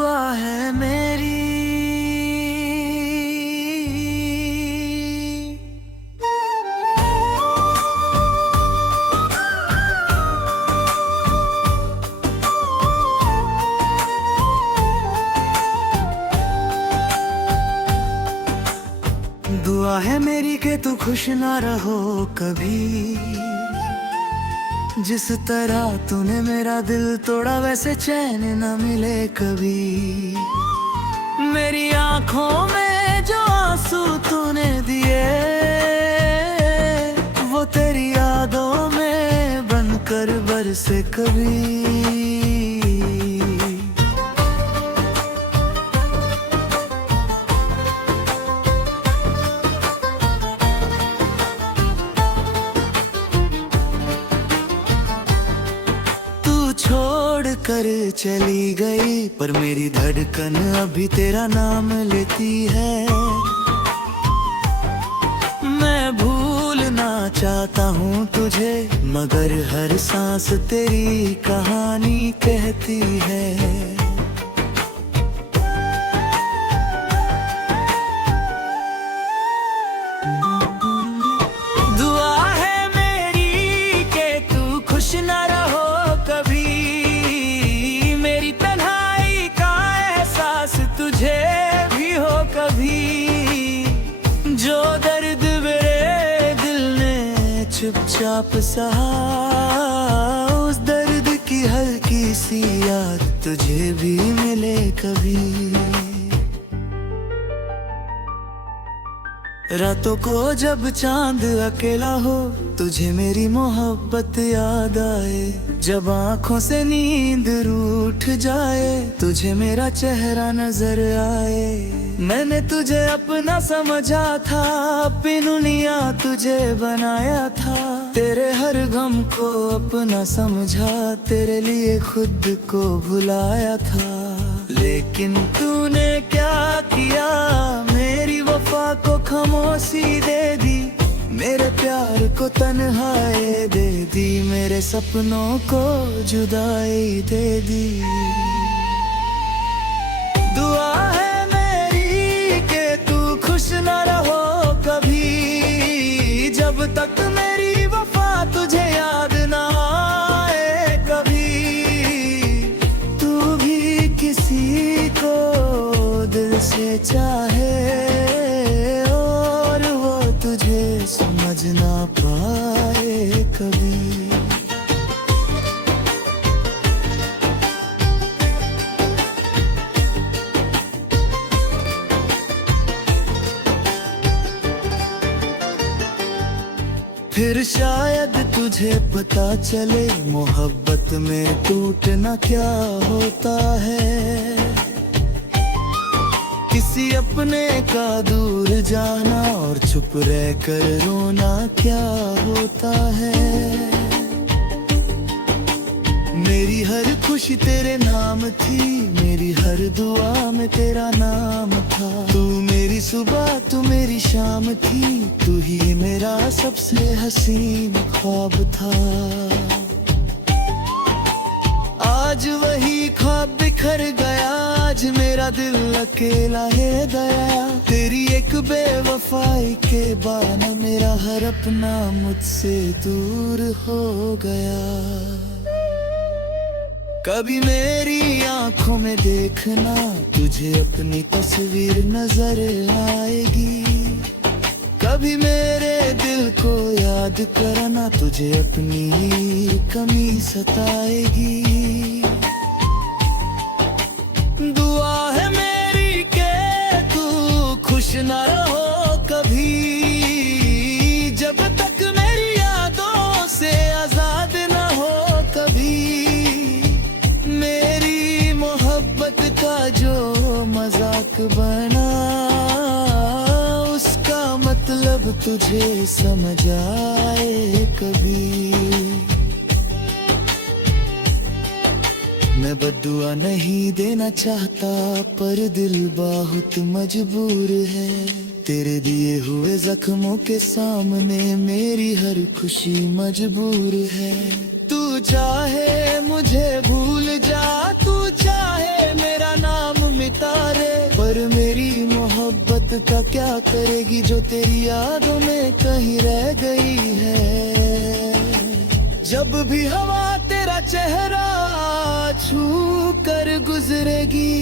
दुआ है मेरी। दुआ है मेरी कि तू खुश ना रहो कभी। जिस तरह तूने मेरा दिल तोड़ा वैसे चैन न मिले कभी। मेरी आंखों में जो आंसू तूने दिए वो तेरी यादों में बनकर बरसे कभी। छोड़ कर चली गई पर मेरी धड़कन अभी तेरा नाम लेती है। मैं भूलना चाहता हूँ तुझे मगर हर सांस तेरी कहानी कहती है। दुआ है मेरी कि तू खुश ना रहो कभी। मेरी तन्हाई का एहसास तुझे भी हो कभी। जो दर्द मेरे दिल ने चुपचाप सहा उस दर्द की हल्की सी याद तुझे भी मिले कभी। रातों को जब चांद अकेला हो तुझे मेरी मोहब्बत याद आए। जब आंखों से नींद रूठ जाए तुझे मेरा चेहरा नजर आए। मैंने तुझे अपना समझा था अपनी दुनिया तुझे बनाया था। तेरे हर गम को अपना समझा तेरे लिए खुद को भुलाया था। लेकिन तूने क्या किया मेरी वफा को खामोशी दे दी। मेरे प्यार को तन्हाई दे दी। मेरे सपनों को जुदाई दे दी। दुआ है मेरी कि तू खुश ना रहो कभी। जब तक मेरी वफा तुझे याद ना आए कभी। तू भी किसी को दिल से चाहे और वो तुझे समझ ना पाए कभी। फिर शायद तुझे पता चले मोहब्बत में टूटना क्या होता है। किसी अपने का दूर जाना और चुप रहकर रोना क्या होता है। मेरी हर खुशी तेरे नाम थी। मेरी हर दुआ में तेरा नाम था। तू मेरी सुबह तू मेरी शाम थी। तू ही मेरा सबसे हसीन ख्वाब था। आज वही ख्वाब बिखर गया। आज मेरा दिल अकेला है दया। तेरी एक बेवफाई के बाद मेरा हर अपना मुझसे दूर हो गया। कभी मेरी आंखों में देखना तुझे अपनी तस्वीर नजर आएगी। कभी मेरे दिल को याद करना तुझे अपनी कमी सताएगी। दुआ है मेरी कि तू खुश ना रहो कभी। जब तक मेरी यादों से आजाद ना हो कभी। मेरी मोहब्बत का जो मजाक बना उसका मतलब तुझे समझ आए कभी। मैं बद्दुआ नहीं देना चाहता पर दिल बहुत मजबूर है। तेरे दिए हुए जख्मों के सामने मेरी हर खुशी मजबूर है। तू चाहे मुझे भूल जा। तू चाहे मेरा नाम रात का क्या करेगी जो तेरी यादों में कहीं रह गई है। जब भी हवा तेरा चेहरा छू कर गुजरेगी,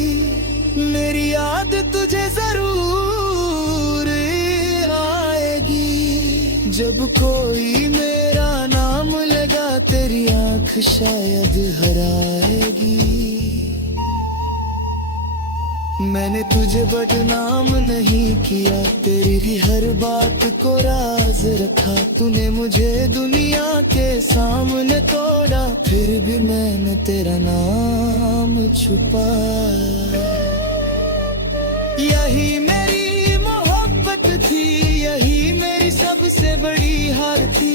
मेरी याद तुझे जरूर आएगी। जब कोई मेरा नाम लेगा तेरी आँख शायद हराएगी। मैंने तुझे बदनाम नहीं किया, तेरी हर बात को राज रखा। तूने मुझे दुनिया के सामने तोड़ा, फिर भी मैंने तेरा नाम छुपाया। यही मेरी मोहब्बत थी, यही मेरी सबसे बड़ी हार थी।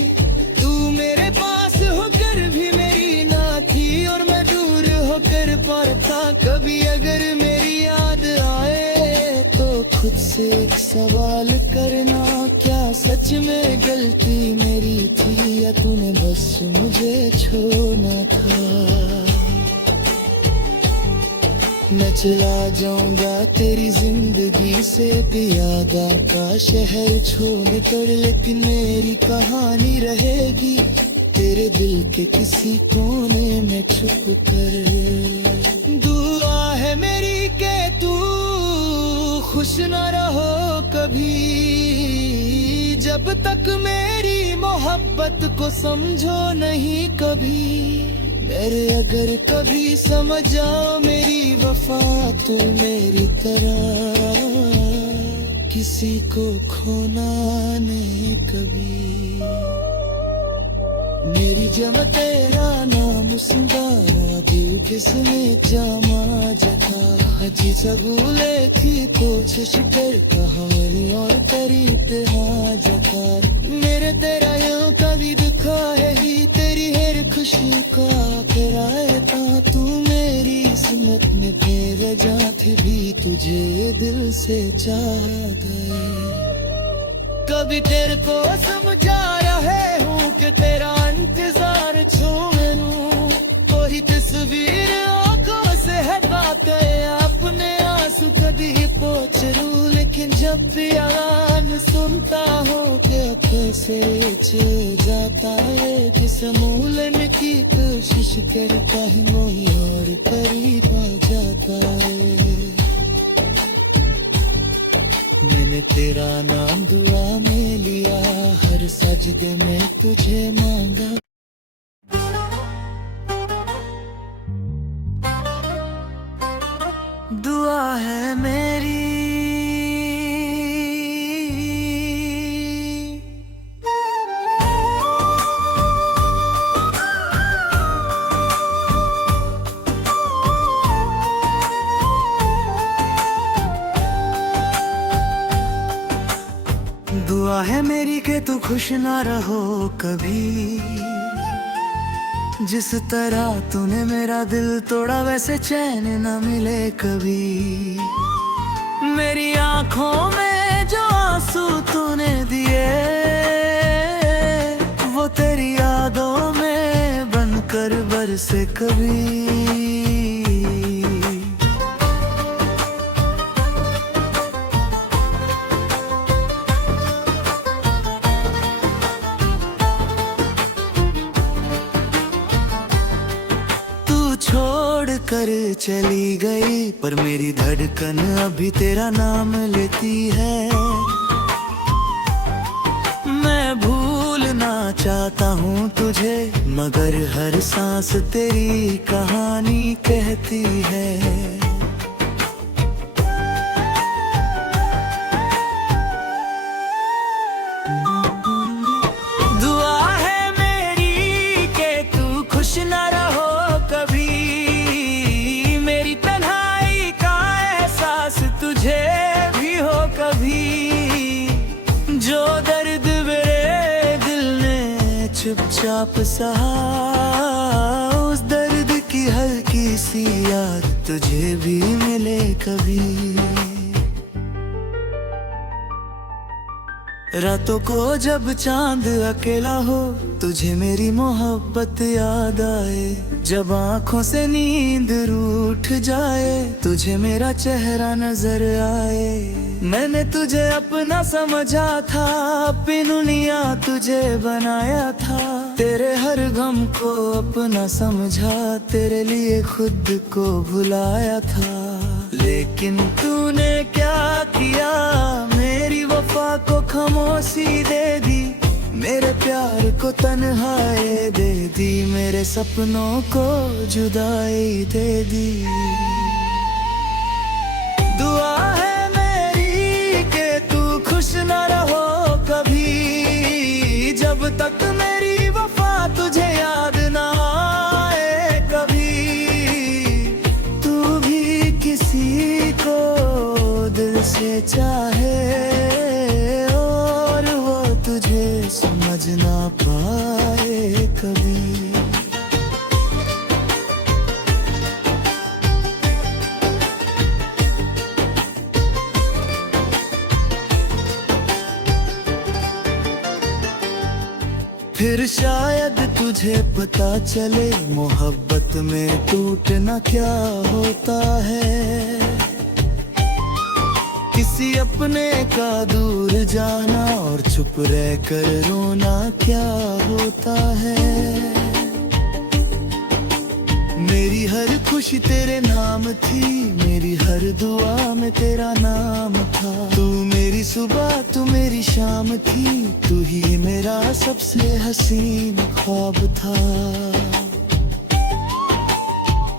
तू मेरे पास होकर भी मेरी ना थी, और मैं दूर होकर पर था। कभी अगर मेरी याद आए तो खुद से एक सवाल करना, क्या सच में गलती मेरी थी या तूने बस मुझे छोड़ना था। मैं चला जाऊंगा तेरी जिंदगी से पियादा का शहर छोड़ कर, लेकिन मेरी कहानी रहेगी तेरे दिल के किसी कोने में छुप कर। दुआ है मेरी के तू खुश न रहो कभी, जब तक मेरी मोहब्बत को समझो नहीं कभी। मेरे अगर कभी समझ जाओ मेरी वफा, तो मेरी तरह किसी को खोना नहीं कभी। मेरी जम तेरा नाम सुंगारा, दिल किसने जामा जता। हजी सबूले की कोशिश कर कहानी और तेरी इत्तेहा जता। मेरे तेरा यूं कभी दुखा है ही, तेरी हर खुशी का किराए था। तू मेरी किस्मत में बेवजह थी भी, तुझे दिल से चाह गए। कभी तेरे को समझा रहे हूँ कि तेरा इंतजार छोड़ लूं। कोई तस्वीर आंखों से हटाते अपने आंसू कभी पोंछ लूं, लेकिन जब भी आवाज़ सुनता हूँ कि आंखों से चल जाता है। किस मूलन की कोशिश करता है, कोई और करीब आ जाता है। मैंने तेरा नाम दुआ में लिया, हर सजदे में तुझे मांगा। दुआ है मेरी दुआ है मेरी कि तू खुश ना रहो कभी। जिस तरह तूने मेरा दिल तोड़ा, वैसे चैन न मिले कभी। मेरी आंखों में जो आंसू तूने दिए, वो तेरी यादों में बनकर बरसे कभी। छोड़ कर चली गई, पर मेरी धड़कन अभी तेरा नाम लेती है। मैं भूलना चाहता हूँ तुझे, मगर हर सांस तेरी कहानी कहती है। दुआ है मेरी कि तू खुश ना रहो कभी। मेरी तन्हाई का एहसास तुझे भी हो कभी। जो दर्द मेरे दिल ने चुपचाप सहा, उस दर्द की हल्की सी याद तुझे भी मिले कभी। रातों को जब चांद अकेला हो, तुझे मेरी मोहब्बत याद आए। जब आँखों से नींद रूठ जाए, तुझे मेरा चेहरा नजर आए। मैंने तुझे अपना समझा था, अपनी दुनिया तुझे बनाया था। तेरे हर गम को अपना समझा, तेरे लिए खुद को भुलाया था। लेकिन तूने क्या किया, मेरी वफा को खामोशी दे दी। मेरे प्यार को तन्हाई दे दी, मेरे सपनों को जुदाई दे दी। दुआ है मेरी कि तू खुश न रहो कभी, जब तक मेरी वफा तुझे याद ना आए कभी। तू भी किसी को दिल से चाहे और वो तुझे समझ ना पाए कभी। फिर शायद तुझे पता चले, मोहब्बत में टूटना क्या होता है। किसी अपने का दूर जाना और चुप रहकर रोना क्या होता है। मेरी हर खुशी तेरे नाम थी, मेरी हर दुआ में तेरा नाम था। तू मेरी सुबह तू मेरी शाम थी, तू ही मेरा सबसे हसीन ख्वाब था।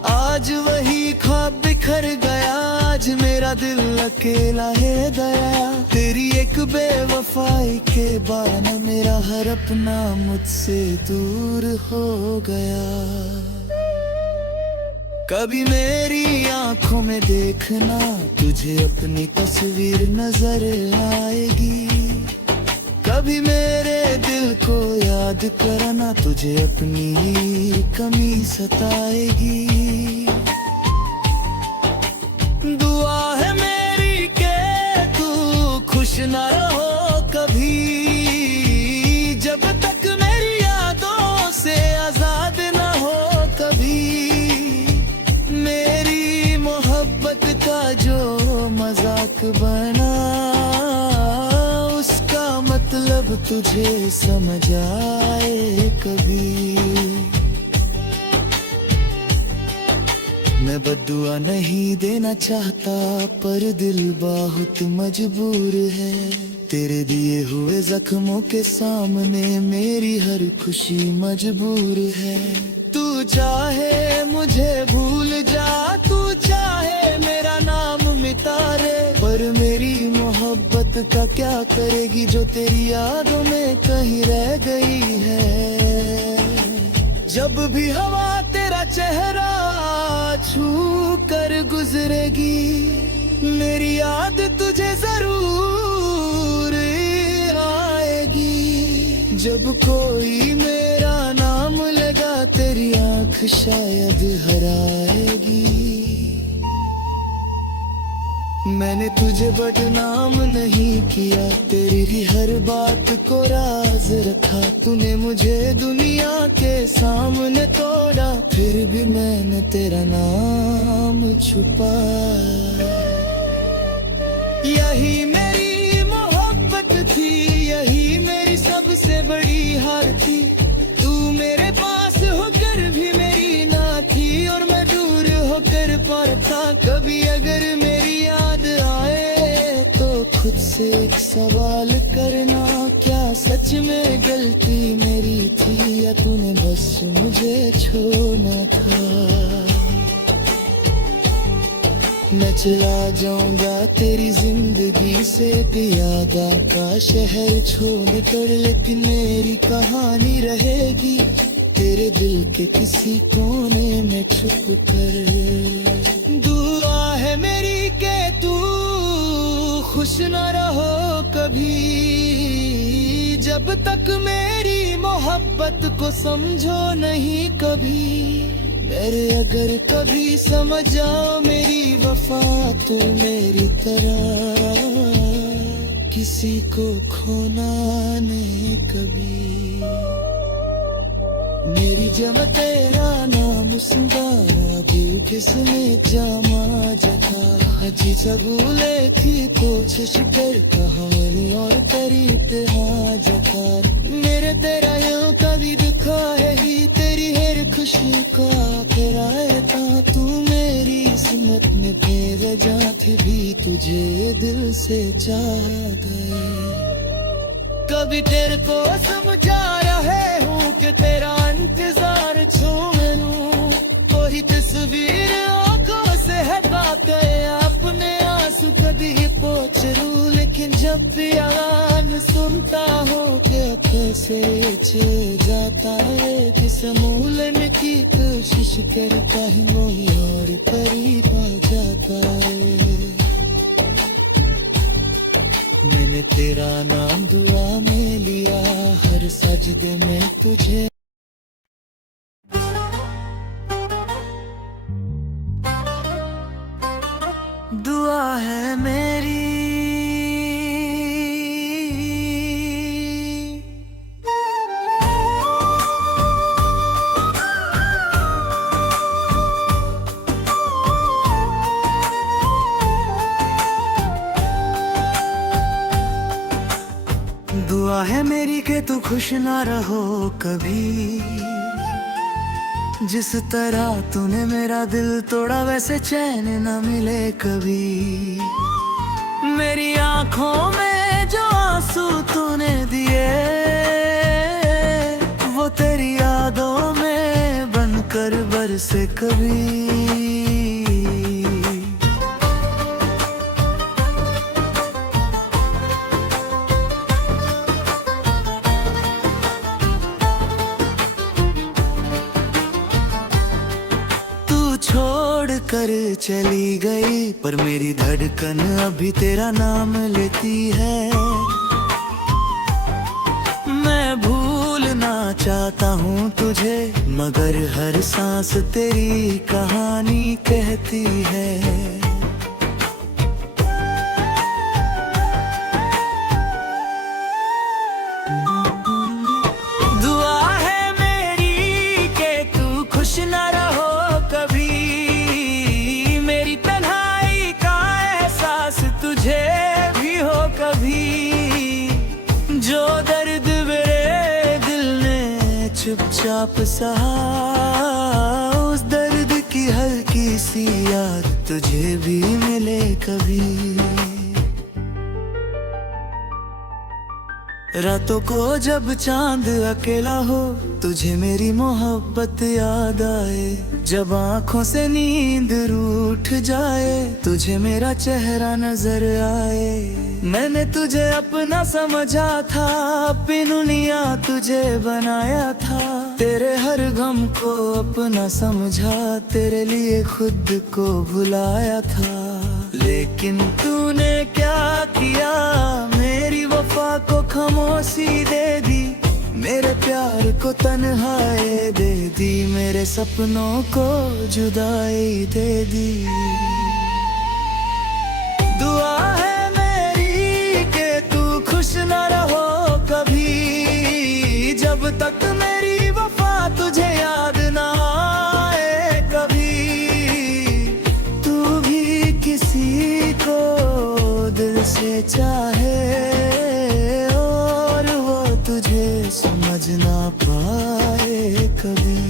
आज वही ख्वाब बिखर गया, आज मेरा दिल अकेला है दया। तेरी एक बेवफाई के बाद मेरा हर अपना मुझसे दूर हो गया। कभी मेरी आंखों में देखना, तुझे अपनी तस्वीर नजर आएगी। कभी मेरे दिल को याद करना, तुझे अपनी कमी सताएगी। दुआ है मेरी के तू खुश ना रहो कभी, जब तक मेरी यादों से आजाद ना हो कभी। मेरी मोहब्बत का जो मजाक बना, उसका मतलब तुझे समझ आए कभी। मैं बद्दुआ नहीं देना चाहता, पर दिल बहुत मजबूर है। तेरे दिए हुए जख्मों के सामने मेरी हर खुशी मजबूर है। तू चाहे मुझे भूल जा, तू चाहे मेरा नाम मिटा रे, पर मेरी मोहब्बत का क्या करेगी जो तेरी यादों में कहीं रह गई है। जब भी हवा तेरा चेहरा छू कर गुजरेगी, मेरी याद तुझे जरूर आएगी। जब कोई मेरा नाम लगा, तेरी आँख शायद हराएगी। मैंने तुझे बदनाम नहीं किया, तेरी हर बात को राज रखा। तूने मुझे दुनिया के सामने तोड़ा, फिर भी मैंने तेरा नाम छुपाया। यही मेरी मोहब्बत थी, यही मेरी सबसे बड़ी हार थी। तू मेरे पास होकर भी मेरी ना थी, और मैं दूर होकर पर था। कभी अगर मेरी याद आए तो खुद से एक सवाल करना, क्या सच में गलती मेरी थी, या तूने बस मुझे छोड़ना था। मैं चला जाऊंगा तेरी जिंदगी से, पियादा का शहर छोड़ कर, लेकिन मेरी कहानी रहेगी तेरे दिल के किसी कोने में छुप कर। दुआ है मेरी के तू खुश न रहो कभी, जब तक मेरी मोहब्बत को समझो नहीं कभी। मेरे अगर कभी समझ जाओ मेरी वफा तो मेरी तरह, किसी को खोना नहीं कभी। मेरी जब तेरा नाम सुंगारा दिल किसने जामा जता हजी सबूले थी कोशिश कर कहानी और तेरी इत्तेहा जता मेरे तेरा यूं कभी दुखा है ही तेरी हर खुशी का कराए था तू मेरी किस्मत में बेवजह थी भी तुझे दिल से चाह गए। कभी तेरे को समझा रहे हूँ कि तेरा इंतजार छोड़ लूं कोई तस्वीर आंखों से हटाते अपने आंसू कभी पोंछ लूं लेकिन जब भी आवाज़ सुनता हूँ कि आंखों से चल जाता है किस मूलन की कोशिश करता है मोही और करीब आ जाता है। मैंने तेरा नाम दुआ में लिया हर सजदे में तुझे। दुआ है मेरी दुआ है मेरी कि तू खुश ना रहो कभी जिस तरह तूने मेरा दिल तोड़ा वैसे चैन न मिले कभी। मेरी आंखों में जो आंसू तूने दिए वो तेरी यादों में बनकर बरसे कभी। छोड़ कर चली गई पर मेरी धड़कन अभी तेरा नाम लेती है। मैं भूलना चाहता हूँ तुझे मगर हर सांस तेरी कहानी कहती है। दुआ है मेरी कि तू खुश ना रहो कभी मेरी तन्हाई का एहसास तुझे भी हो कभी। जो दर्द मेरे दिल ने चुपचाप सहा उस दर्द की हल्की सी याद तुझे भी मिले कभी। रातों को जब चांद अकेला हो तुझे मेरी मोहब्बत याद आए जब आँखों से नींद रूठ जाए तुझे मेरा चेहरा नजर आए। मैंने तुझे अपना समझा था अपनी दुनिया तुझे बनाया था तेरे हर गम को अपना समझा तेरे लिए खुद को भुलाया था। लेकिन तूने क्या किया मेरी वफा को खामोशी दे दी मेरे प्यार को तन्हाई दे दी मेरे सपनों को जुदाई दे दी। दुआ है मेरी कि तू खुश ना रहो कभी जब तक मेरी वफा तुझे याद ना आए कभी। तू भी किसी को दिल से चाहे और वो तुझे समझ ना पाए कभी।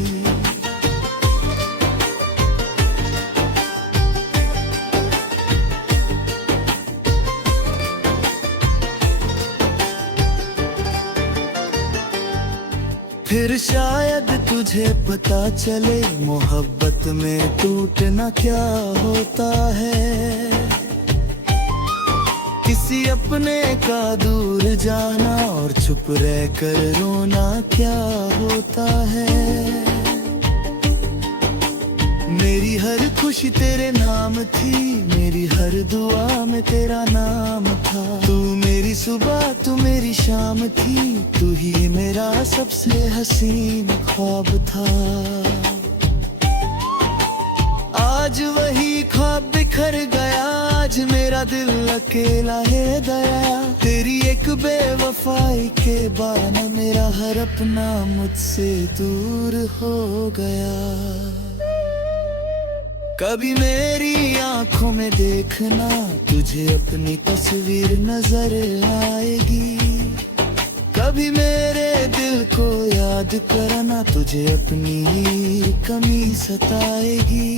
फिर शायद तुझे पता चले मोहब्बत में टूटना क्या होता है। किसी अपने का दूर जाना और चुप रह कर रोना क्या होता है। मेरी हर खुशी तेरे नाम थी मेरी हर दुआ में तेरा नाम था। तू मेरी सुबह तू मेरी शाम थी तू ही मेरा सबसे हसीन ख्वाब था। आज वही ख्वाब बिखर गया आज मेरा दिल अकेला है दया, तेरी एक बेवफाई के बाद मेरा हर अपना मुझसे दूर हो गया। कभी मेरी आंखों में देखना, तुझे अपनी तस्वीर नजर आएगी। कभी मेरे दिल को याद करना, तुझे अपनी कमी सताएगी।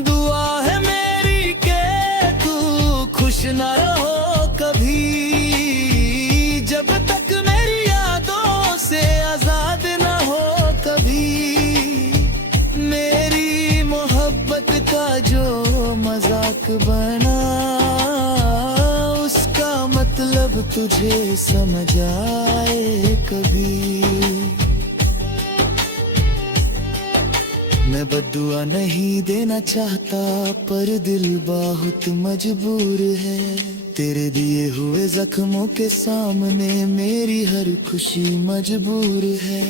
दुआ है मेरी के तू खुश ना रहो कभी, जब तक मेरी यादों से आजाद ना हो कभी। मेरी मोहब्बत का जो मजाक बना, उसका मतलब तुझे समझ आए कभी। मैं बद्दुआ नहीं देना चाहता, पर दिल बहुत मजबूर है। तेरे दिए हुए जख्मों के सामने मेरी हर खुशी मजबूर है।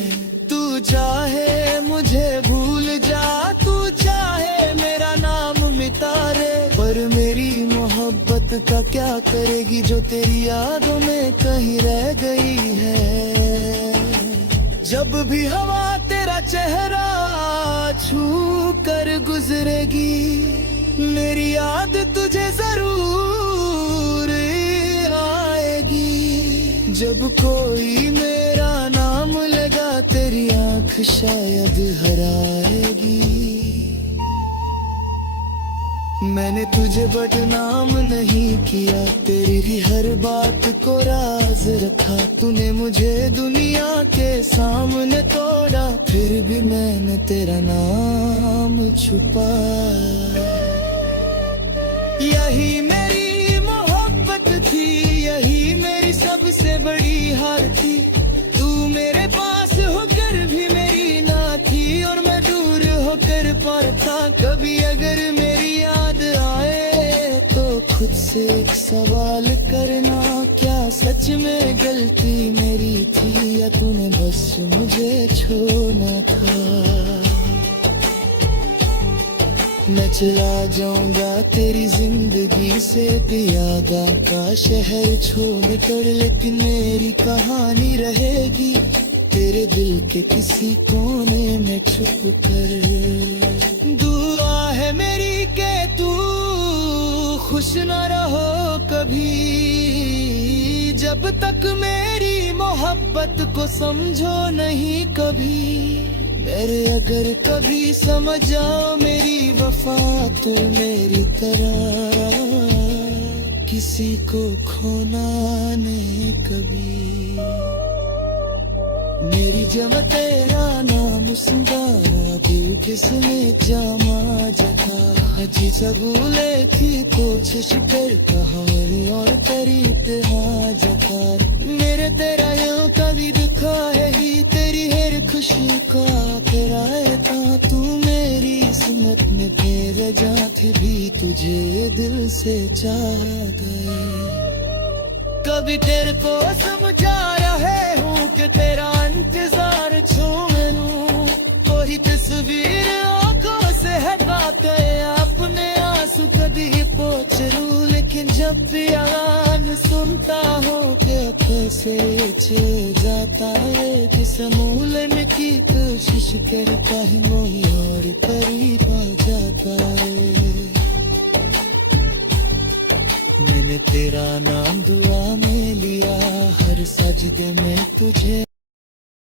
तू चाहे मुझे भूल जा, तू चाहे मेरा नाम मिटा रे, पर मेरी मोहब्बत का क्या करेगी जो तेरी यादों में कहीं रह गई है। जब भी हवा तेरा चेहरा छू कर गुजरेगी, मेरी याद तुझे जरूर आएगी। जब कोई मेरा नाम लेगा, तेरी आंख शायद हराएगी। मैंने तुझे बदनाम नहीं किया, तेरी हर बात को राज रखा। तूने मुझे दुनिया के सामने तोड़ा, फिर भी मैंने तेरा नाम छुपाया। यही मेरी मोहब्बत थी, यही मेरी सबसे बड़ी हार थी। तू मेरे पास होकर भी मेरी ना थी, और मैं दूर होकर पर था। कभी अगर मेरी याद आए तो खुद से एक सवाल करना, क्या सच में गलती मेरी थी, या तूने बस मुझे छोड़ना था। मैं चला जाऊंगा तेरी जिंदगी से, प्यादा का शहर छोड़ कर, लेकिन मेरी कहानी रहेगी तेरे दिल के किसी कोने में छुप कर। दुआ है मेरी के तू खुश न रहो कभी, जब तक मेरी मोहब्बत को समझो नहीं कभी। मेरे अगर कभी समझ जाओ मेरी वफा, तो मेरी तरह किसी को खोना नहीं कभी। मेरी जब तेरा नाम सुंगारा, दिल किसने जामा जता। हजी सबूले की कोशिश कर, कहा और तेरी इत्तेहा जता। मेरे तेरा यूं कभी दुखा है ही, तेरी हर खुशी का तेरा है था। तू मेरी किस्मत में बेवजह थी भी, तुझे दिल से चाह गए। कभी तेरे को समझा रहे हूँ कि तेरा इंतजार छू मैनू, कोई तस्वीर आंखों से हटाते अपने आंसू कभी पोंछ लूं। लेकिन जब भी आवाज़ सुनता हूँ कि आंखों से छे जाता है, किस मूलन की कोशिश करता है, मोही और करीब आ जाता है। मैंने तेरा नाम दुआ में लिया, हर सजदे में तुझे